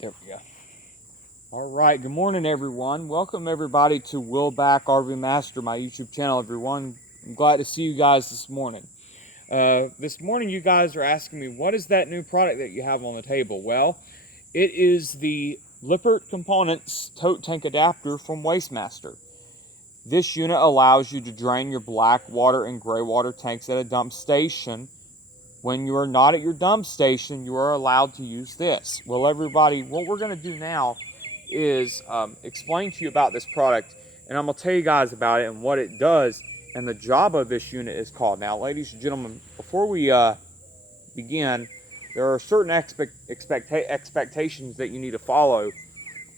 There we go. All right, good morning, everyone. Welcome, everybody, to Will Back RV Master, my YouTube channel, everyone. I'm glad to see you guys this morning. This morning, you guys are asking me, what is that new product that you have on the table? Well, it is the Lippert Components tote tank adapter from Waste Master. This unit allows you to drain your black water and gray water tanks at a dump station. When you are not at your dump station, you are allowed to use this. Well, everybody, what we're going to do now is explain to you about this product, and I'm going to tell you guys about it and what it does and the job of this unit is called. Now, ladies and gentlemen, before we begin, there are certain expectations that you need to follow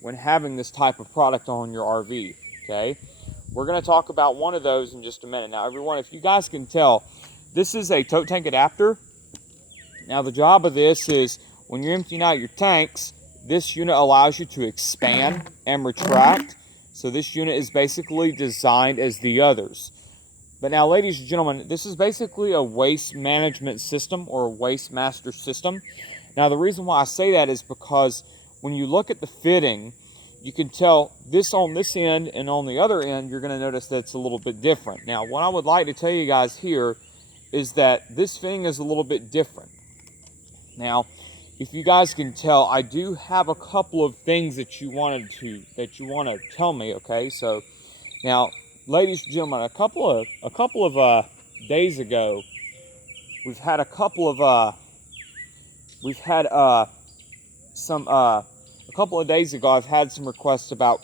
when having this type of product on your RV, okay? We're going to talk about one of those in just a minute. Now, everyone, if you guys can tell, this is a tote tank adapter. Now, the job of this is when you're emptying out your tanks, this unit allows you to expand and retract. So this unit is basically designed as the others. But now, ladies and gentlemen, this is basically a waste management system or a waste master system. Now, the reason why I say that is because when you look at the fitting, you can tell this on this end and on the other end, you're going to notice that it's a little bit different. Now, what I would like to tell you guys here is that this fitting is a little bit different. Now, if you guys can tell, I do have a couple of things that you want to tell me. Okay, so now, ladies and gentlemen, a couple of days ago, a couple of days ago, I've had some requests about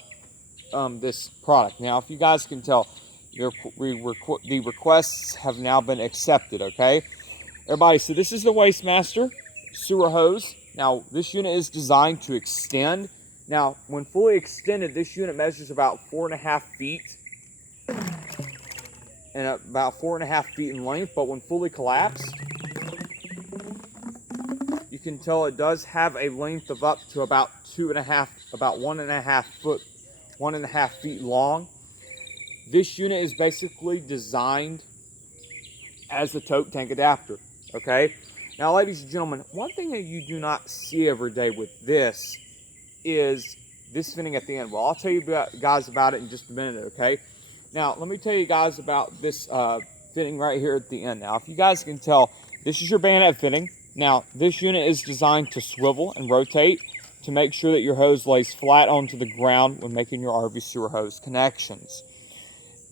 this product. Now, if you guys can tell, the requests have now been accepted. Okay, everybody. So this is the Waste Master sewer hose. Now, this unit is designed to extend. Now, when fully extended, this unit measures about 4.5 feet and about 4.5 feet in length. But when fully collapsed, you can tell it does have a length of up to about 1.5 feet long. This unit is basically designed as a tote tank adapter. Okay. Now, ladies and gentlemen, one thing that you do not see every day with this is this fitting at the end. Well, I'll tell you guys about it in just a minute, okay? Now, let me tell you guys about this fitting right here at the end. Now, if you guys can tell, this is your bayonet fitting. Now, this unit is designed to swivel and rotate to make sure that your hose lays flat onto the ground when making your RV sewer hose connections.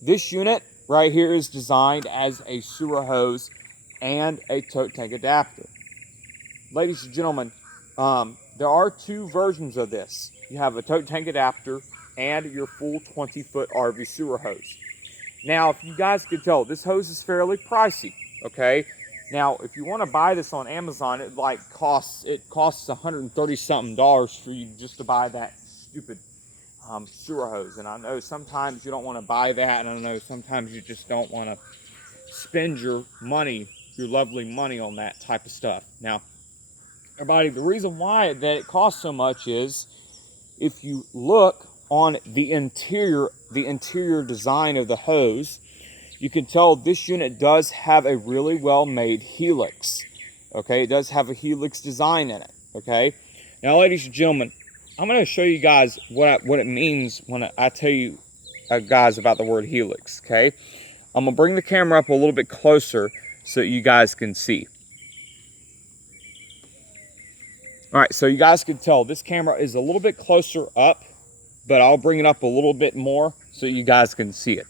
This unit right here is designed as a sewer hose and a tote tank adapter. Ladies and gentlemen, there are two versions of this. You have a tote tank adapter and your full 20-foot RV sewer hose. Now, if you guys could tell, this hose is fairly pricey, okay? Now, if you want to buy this on Amazon, it costs $130-something for you just to buy that stupid sewer hose. And I know sometimes you don't want to buy that, and I know sometimes you just don't want to spend your lovely money on that type of stuff. Now, everybody, the reason why that it costs so much is if you look on the interior design of the hose, you can tell this unit does have a really well-made helix. Okay, it does have a helix design in it. Okay, now, ladies and gentlemen, I'm going to show you guys what it means when I tell you guys about the word helix. Okay, I'm going to bring the camera up a little bit closer so that you guys can see. All right, so you guys can tell this camera is a little bit closer up, but I'll bring it up a little bit more so you guys can see it.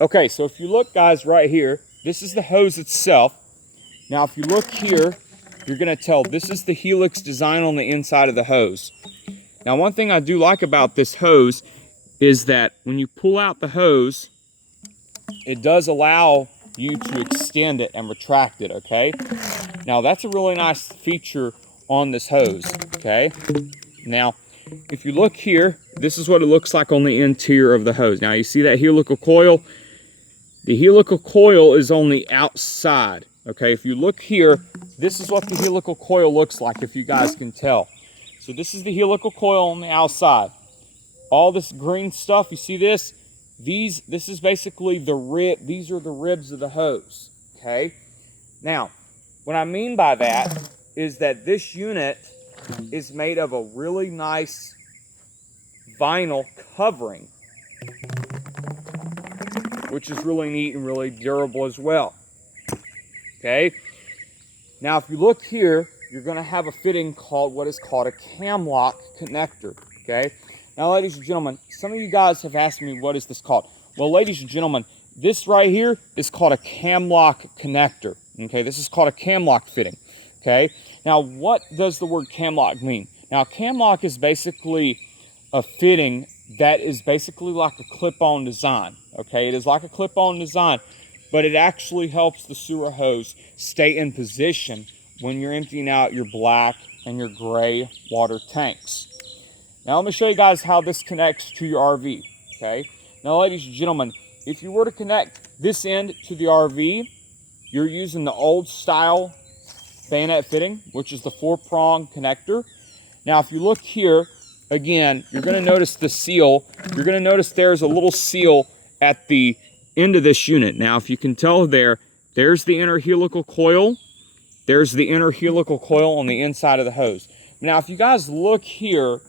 Okay, so if you look, guys, right here, this is the hose itself. Now, if you look here, you're going to tell this is the helix design on the inside of the hose. Now, one thing I do like about this hose is that when you pull out the hose, it does allow you to extend it and retract it, okay? Now, that's a really nice feature on this hose, okay? Now, if you look here, this is what it looks like on the interior of the hose. Now, you see that helical coil? The helical coil is on the outside, okay? If you look here, this is what the helical coil looks like, if you guys can tell. So this is the helical coil on the outside. All this green stuff, you see this? This is basically the rib. These are the ribs of the hose, okay? Now, what I mean by that is that this unit is made of a really nice vinyl covering, which is really neat and really durable as well. Okay. Now, if you look here, you're going to have a fitting called what is called a cam lock connector. Okay. Now, ladies and gentlemen, some of you guys have asked me, what is this called? Well, ladies and gentlemen, this right here is called a cam lock connector. Okay. This is called a cam lock fitting. Okay. Now, what does the word cam lock mean? Now, cam lock is basically a fitting that is basically like a clip-on design. Okay. It is like a clip-on design, but it actually helps the sewer hose stay in position when you're emptying out your black and your gray water tanks. Now, let me show you guys how this connects to your RV, okay? Now, ladies and gentlemen, if you were to connect this end to the RV, you're using the old style bayonet fitting, which is the 4-prong connector. Now, if you look here, again, you're gonna notice the seal. You're gonna notice there's a little seal at the end of this unit. Now, if you can tell there's the inner helical coil. There's the inner helical coil on the inside of the hose. Now, if you guys look here,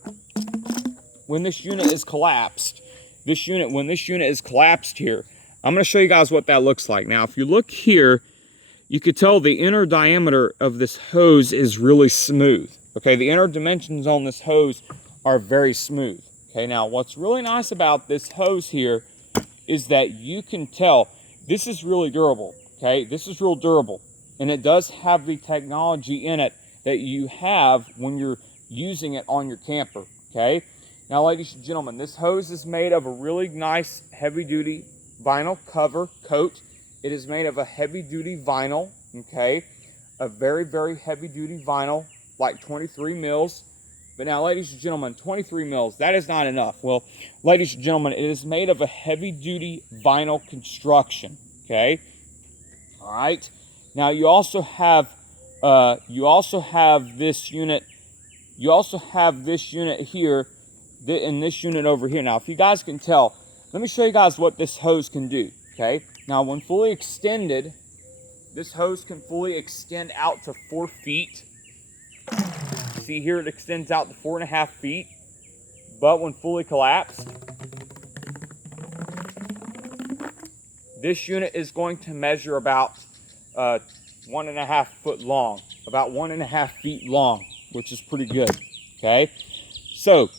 when this unit is collapsed, when this unit is collapsed here, I'm going to show you guys what that looks like. Now, if you look here, you could tell the inner diameter of this hose is really smooth. Okay, the inner dimensions on this hose are very smooth. Okay, now what's really nice about this hose here is that you can tell this is really durable. Okay, this is real durable. And it does have the technology in it that you have when you're using it on your camper, okay? Now, ladies and gentlemen, this hose is made of a really nice heavy-duty vinyl cover coat. It is made of a heavy-duty vinyl, okay? A very, very heavy-duty vinyl, like 23 mils. But now, ladies and gentlemen, 23 mils, that is not enough. Well, ladies and gentlemen, it is made of a heavy-duty vinyl construction, okay? All right. Now, you also have this unit. You also have this unit here, and this unit over here. Now, if you guys can tell, let me show you guys what this hose can do. Okay. Now, when fully extended, this hose can fully extend out to 4 feet. See here, it extends out to 4.5 feet. But when fully collapsed, this unit is going to measure about 1.5 foot long, about 1.5 feet long, which is pretty good. Okay, so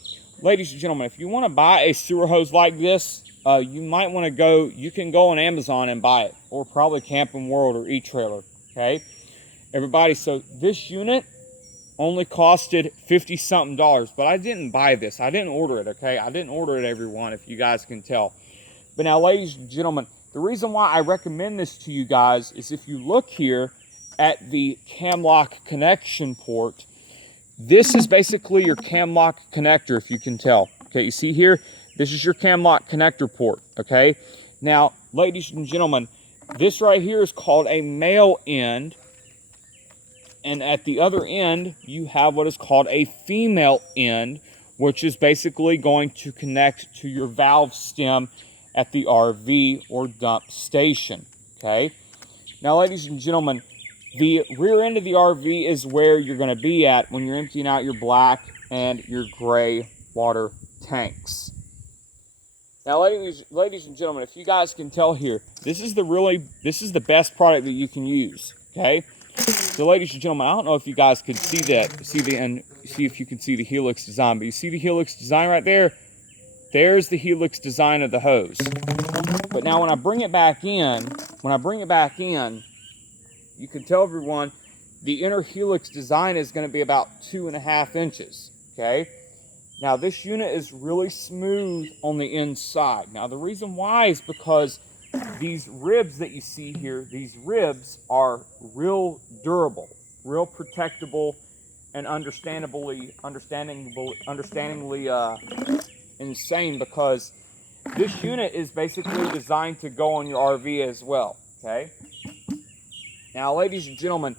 ladies and gentlemen, if you want to buy a sewer hose like this, you might want to you can go on Amazon and buy it, or probably Camping World or eTrailer. Okay, everybody, so this unit only costed $50-something, but I didn't buy this. I didn't order it. Okay, I didn't order it, everyone, if you guys can tell. But now, ladies and gentlemen, the reason why I recommend this to you guys is if you look here at the cam lock connection port, this is basically your cam lock connector, if you can tell. Okay, you see here, this is your cam lock connector port, okay? Now, ladies and gentlemen, this right here is called a male end, and at the other end, you have what is called a female end, which is basically going to connect to your valve stem at the RV or dump station, okay? Now, ladies and gentlemen, the rear end of the RV is where you're going to be at when you're emptying out your black and your gray water tanks. Now, ladies and gentlemen, if you guys can tell here, this is the best product that you can use, okay? So, ladies and gentlemen, I don't know if you guys could see if you can see the helix design, but you see the helix design right there? There's the helix design of the hose. But now when I bring it back in, you can tell everyone the inner helix design is going to be about 2.5 inches, okay? Now this unit is really smooth on the inside. Now the reason why is because these ribs that you see here, these ribs are real durable, real protectable, and understandingly insane, because this unit is basically designed to go on your RV as well, okay? Now, ladies and gentlemen,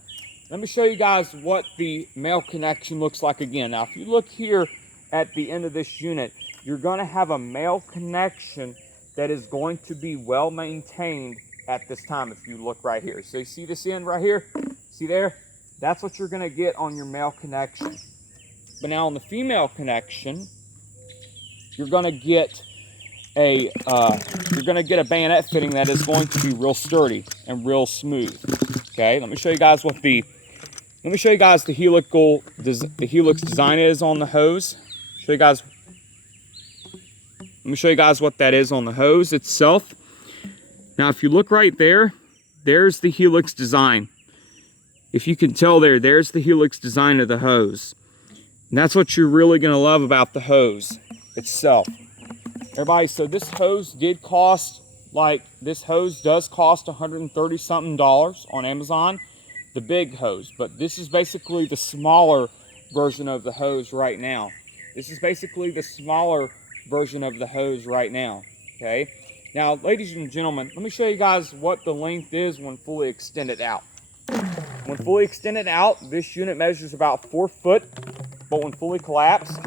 let me show you guys what the male connection looks like again. Now, if you look here at the end of this unit, you're going to have a male connection that is going to be well maintained at this time. If you look right here, so you see this end right here, see there, That's what you're going to get on your male connection. But now on the female connection, you're going to get a bayonet fitting that is going to be real sturdy and real smooth. Okay, let me show you guys the helix design is on the hose. Let me show you guys what that is on the hose itself. Now, if you look right there, there's the helix design. If you can tell there's the helix design of the hose. And that's what you're really going to love about the hose itself. Everybody, so this hose does cost $130 something on Amazon, the big hose. But this is basically the smaller version of the hose right now. Okay? Now, ladies and gentlemen, let me show you guys what the length is when fully extended out. When fully extended out, this unit measures about 4 foot, but when fully collapsed,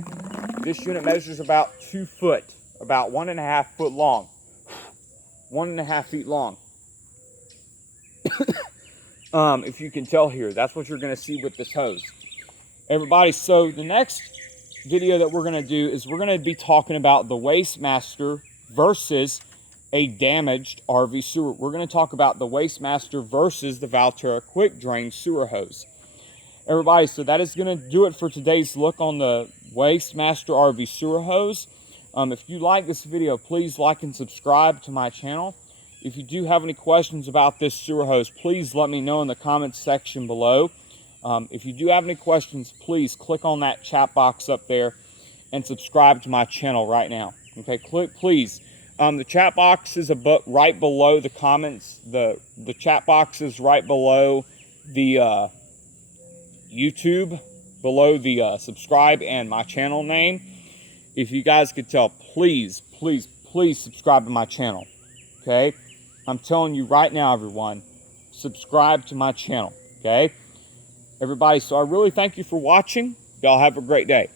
this unit measures about 2 foot, about 1.5 foot long, 1.5 feet long. If you can tell here, that's what you're going to see with this hose. Everybody, so the next video that we're going to do is we're going to be talking about the Wastemaster versus a damaged RV sewer. We're going to talk about the Wastemaster versus the Valterra Quick Drain sewer hose. Everybody, so that is going to do it for today's look on the Wastemaster RV sewer hose. If you like this video, please like and subscribe to my channel. If you do have any questions about this sewer hose, please let me know in the comments section below. If you do have any questions, please click on that chat box up there and subscribe to my channel right now. Okay, please. The chat box is right below the comments. The chat box is right below the YouTube, below the subscribe and my channel name. If you guys could tell, please subscribe to my channel. Okay? I'm telling you right now, everyone, subscribe to my channel. Okay? Everybody, so I really thank you for watching. Y'all have a great day.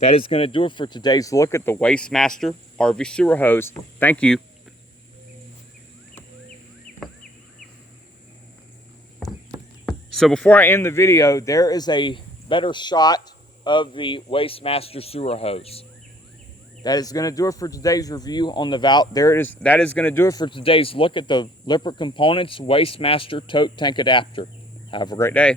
That is going to do it for today's look at the Wastemaster RV sewer hose. Thank you. So before I end the video, there is a better shot of the Wastemaster sewer hose. That is going to do it for today's review on the That is going to do it for today's look at the Lippert Components Wastemaster tote tank adapter. Have a great day.